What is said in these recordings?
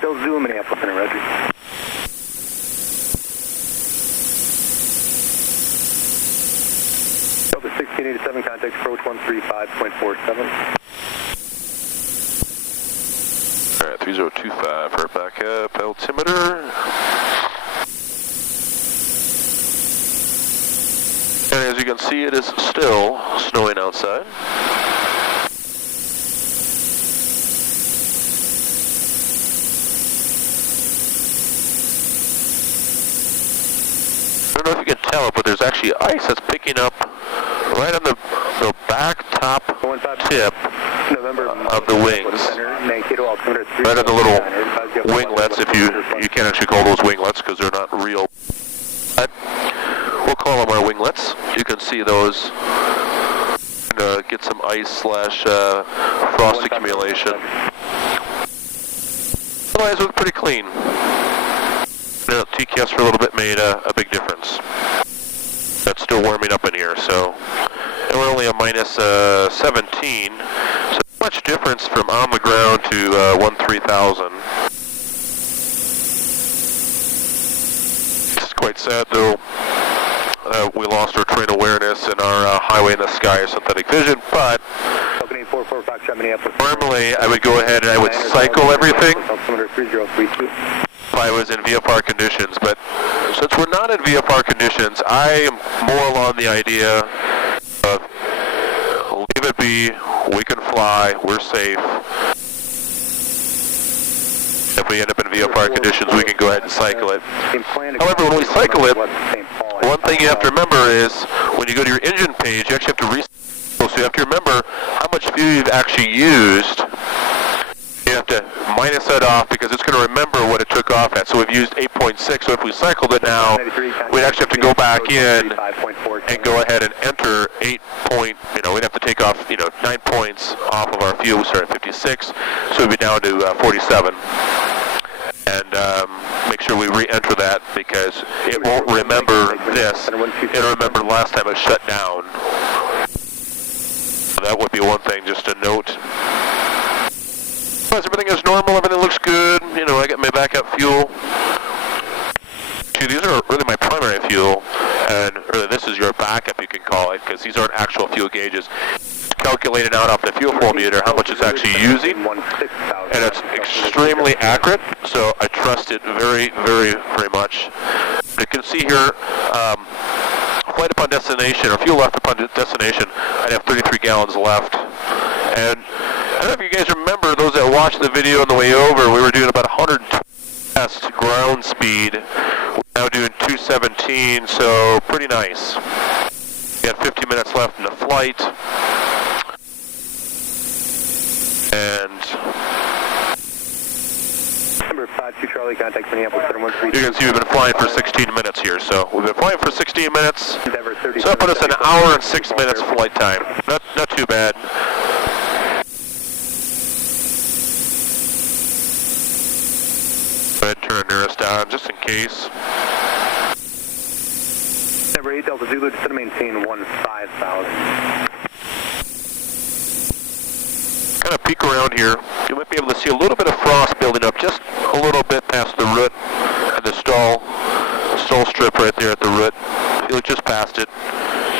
78 Zulu, Minneapolis Center, Roger. Delta 1687, contact approach 135.47. Alright, 3025 for backup altimeter. And as you can see, it is still snowing outside. I don't know if you can tell it, but there's actually ice that's picking up right on the back top tip of the wings. Right on the little winglets, if you can't actually call those winglets because they're not real. But we'll call them our winglets. You can see those and get some ice slash frost accumulation. Otherwise, it was pretty clean. TKS for a little bit made a big difference. That's still warming up in here, so and we're only a minus 17, so not much difference from on the ground to 13,000. It's quite sad though. We lost our terrain awareness and our highway in the sky synthetic vision, but normally I would go ahead and I would cycle everything if I was in VFR conditions, but since we're not in VFR conditions, I am more along the idea of leave it be, we can fly, we're safe. If we end up in VFR conditions, we can go ahead and cycle it. However, when we cycle it, one thing you have to remember is when you go to your engine page, you actually have to recycle, so you have to remember how much fuel you've actually used. You have to minus that off because it's going to remember what it took off at. So we've used 8.6, so if we cycled it now, we'd actually have to go back in and go ahead and enter 8 point, we'd have to take off, 9 points off of our fuel. We start at 56, so we'd be down to 47. And make sure we re-enter that because it won't remember this. It'll remember the last time it shut down. So that would be one thing just to note. Everything is normal, everything looks good, I got my backup fuel. These are really my primary fuel, and really this is your backup, you can call it, because these aren't actual fuel gauges. It's calculated out off the fuel flow meter how much it's actually using, and it's extremely accurate, so I trust it very, very, very much. You can see here, flight upon destination, or fuel left upon destination, I'd have 33 gallons left. And I don't know if you guys remember, those that watched the video on the way over, we were doing about 120 test ground speed. We're now doing 217, so pretty nice. We had 50 minutes left in the flight. And you can see we've been flying for 16 minutes here. So we've been flying for 16 minutes. So that put us an hour and 6 minutes flight time. Not too bad. Go ahead and turn Cirrus down just in case. Number 8 Delta Zulu, just to maintain 15,000. Kind of peek around here. You might be able to see a little bit of frost building up just a little bit past the root and the stall strip right there at the root. You look just past it.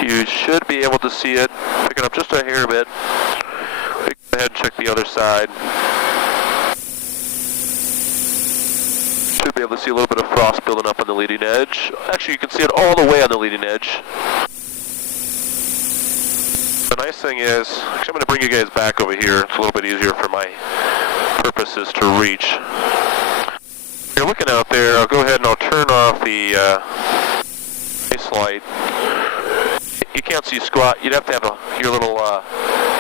You should be able to see it picking up just a hair bit. Go ahead and check the other side. Should be able to see a little bit of frost building up on the leading edge. Actually, you can see it all the way on the leading edge. The nice thing is, actually I'm going to bring you guys back over here. It's a little bit easier for my purposes to reach. If you're looking out there, I'll go ahead and I'll turn off the ice light. You can't see squat. You'd have to have your little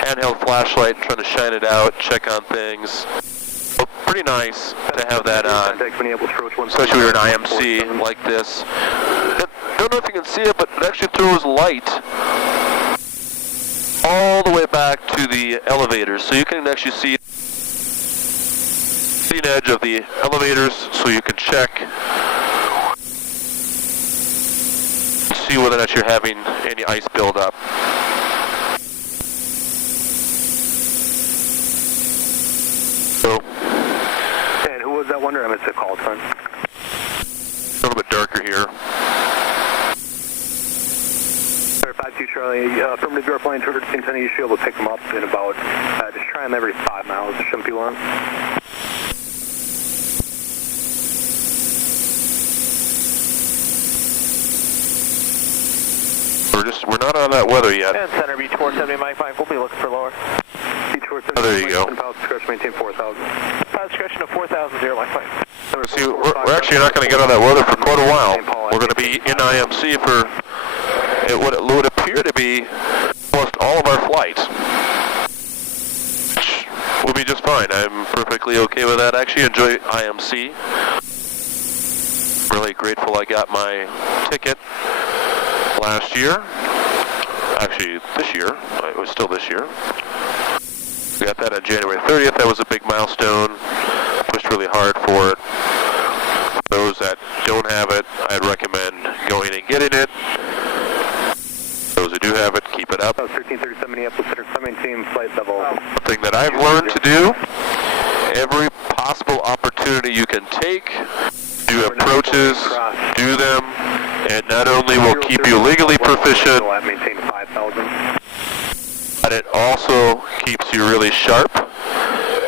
handheld flashlight trying to shine it out, check on things. So pretty nice to have that on, especially when you're in IMC like this. I don't know if you can see it, but it actually throws light all the way back to the elevators, so you can actually see the edge of the elevators, so you can check, see whether or not you're having any ice buildup. So, and who was that one, or it's a call sign? A little bit darker here. 52 Charlie, affirmative, you're flying towards Antenna. You should be able to pick them up in about, just try them every 5 miles. It shouldn't be long. We're not on that weather yet. And center beach 470 Mike 5, we'll be looking for lower. Beach 470. Oh, there you go. Pilot discretion, maintain 4,000. Pilot discretion of 4,000 Mike 5. See, we're actually not going to get on that weather for quite a while. We're going to be in IMC for what would appear to be almost all of our flights. Which will be just fine. I'm perfectly okay with that. I actually enjoy IMC. Really grateful I got my ticket last year. Actually, this year. It was still this year. We got that on January 30th. That was a big milestone. Pushed really hard for it. For those that don't have it, I'd recommend going and getting it. Those who do have it, keep it up. 1337 Minneapolis Center, maintain flight level. One thing that I've learned to do, every possible opportunity you can take, do approaches, do them, and not only will keep you legally proficient, Maintain 5,000. but it also keeps you really sharp,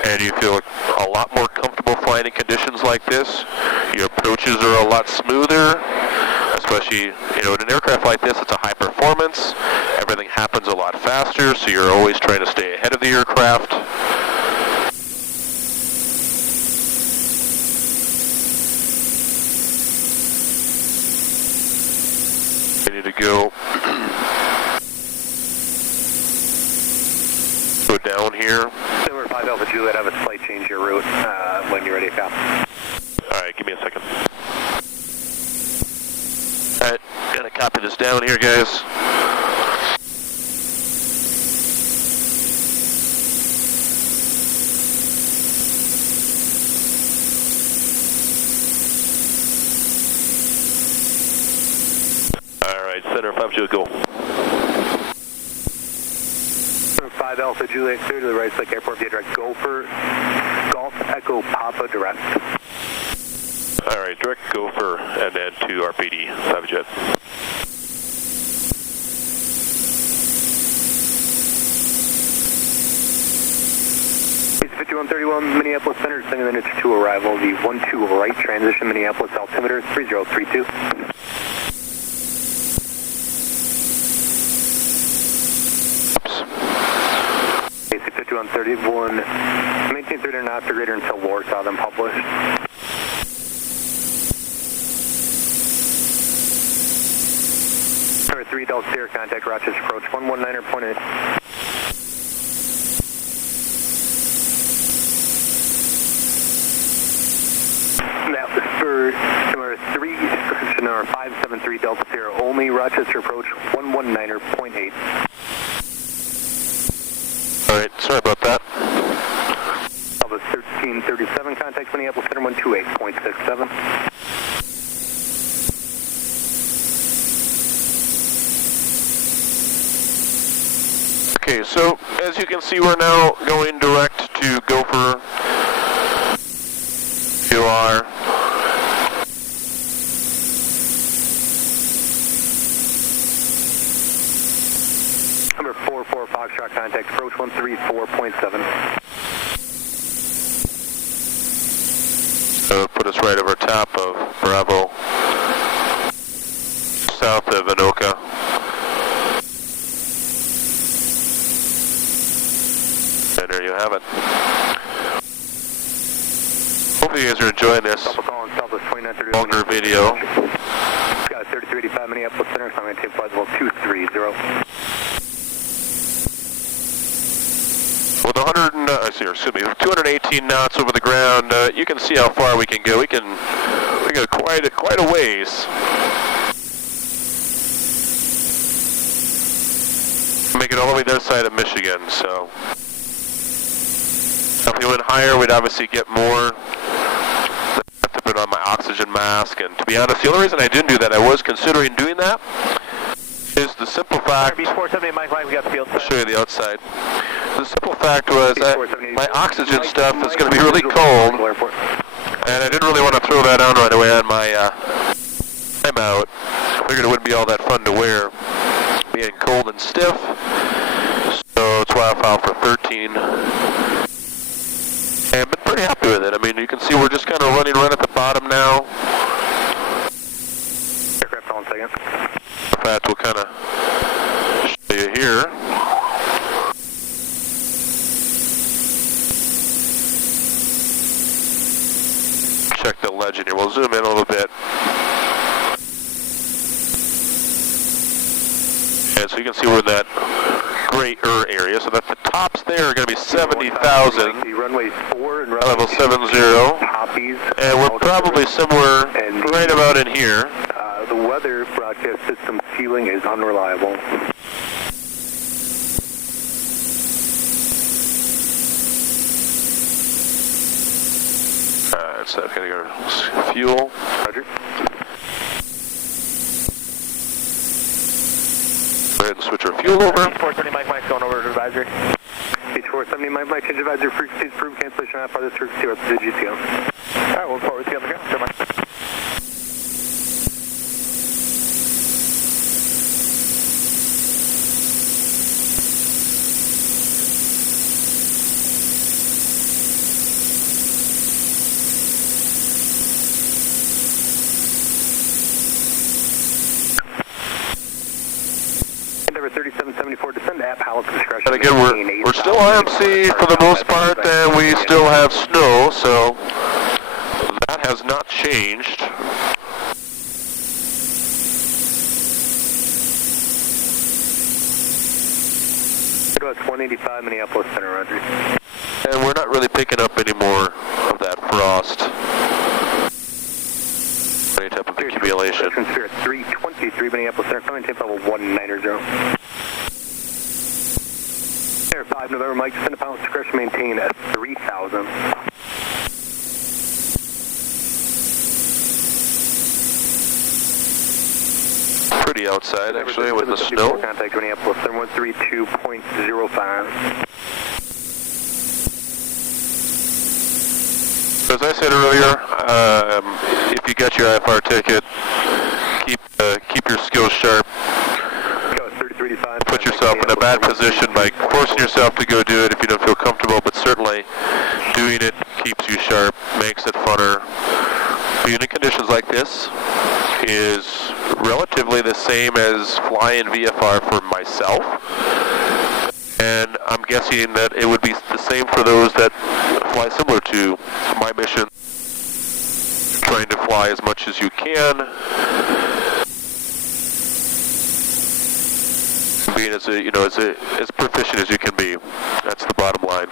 and you feel a lot more comfortable flying in conditions like this. Your approaches are a lot smoother, especially, in an aircraft like this, it's a high performance. Everything happens a lot faster, so you're always trying to stay ahead of the aircraft. Ready to go. Go down here. Silver 5 Alpha Juliet, have a slight change your route when you're ready to come. Alright, give me a second. Alright, gonna copy this down here, guys. Alright, center 5 Juliet, go. 5 Alpha Juliet, clear to the right, Slick Airport, via direct Gopher, Golf Echo Papa direct. Alright, direct Gopher, and then to RPD, 5 Jet. It's 5131 Minneapolis Center, sending minutes to arrival, the 12 right transition, Minneapolis altimeter 3032. AC 5131, maintain 30 knots or greater until Warsaw, then published. Tower 3 Delta Sierra, contact Rochester approach 119.8. That was for number 3, description number 573 Delta Sierra only, Rochester approach 119.8. Alright, sorry about that. Alpha 1337, contact Minneapolis Center 128.67. Okay, so as you can see, we're now going direct to Gopher. You are. Number 44 Foxtrot, contact approach 134.7. So put us right over top of Bravo, south of Anoka. And there you have it. Hopefully you guys are enjoying this longer video. Got 3385 Minneapolis Center, so I'm going to take flight level 230. With 218 knots over the ground, you can see how far we can go. We can go quite a ways. Make it all the way to the other side of Michigan. So if we went higher, we'd obviously get more. I have to put on my oxygen mask. And to be honest, the only reason I didn't do that, I was considering doing that, is the simple fact. Beach 470 Mike 5, we got the field. I'll show you the outside. The simple fact was that my oxygen stuff is going to be really cold. And I didn't really want to throw that on right away on my timeout. Figured it wouldn't be all that fun to wear, being cold and stiff. So that's why I filed for 13. And I've been pretty happy with it. I mean, you can see we're just kind of running right at the bottom now. Aircraft on second. In fact, we'll kind of show you here. Check the legend here. We'll zoom in a little bit. And so you can see we're in that grayer area. So that the tops there are going to be 70,000. Runway 4 and level 70. Poppies. And we're probably somewhere right about in here. The weather broadcast system ceiling is unreliable. Alright, so I'm going to go fuel. Roger. Go ahead and switch our fuel over. 430 Mike going over to advisory. H470 Mike, change advisory frequencies, approved cancellation out by this frequency with the GTO. Alright, we'll report with you on the ground. Sure, Mike. Endeavor 3774, descend at pilot's discretion. And again, we're still IMC for the most part, and we still have snow, so that has not changed. About 185 Minneapolis Center, Roger. And we're not really picking up any more of that frost. Any type of accumulation. Spirit 323 Minneapolis Center, coming tape level 190. Air 5 November Mike, descend at pilot's discretion, maintain at 3,000. Pretty outside, actually, with the snow. Contact Minneapolis Center 132.05. As I said earlier, if you get your IFR ticket, keep your skills sharp. Put yourself in a bad position by forcing yourself to go do it if you don't feel comfortable, but certainly doing it keeps you sharp, makes it funner. Being in conditions like this is relatively the same as flying VFR for myself, and I'm guessing that it would be the same for those that fly similar to my mission, trying to fly as much as you can, being as proficient as you can be. That's the bottom line.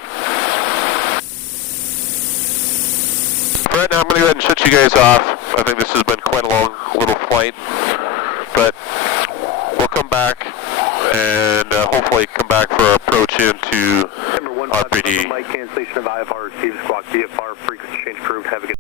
Right now, I'm going to go ahead and shut you guys off. I think this has been quite a long little flight, but we'll come back and hopefully come back for our approach into RPD. Mike, cancellation of IFR, receive squawk VFR, frequency change approved. Have a good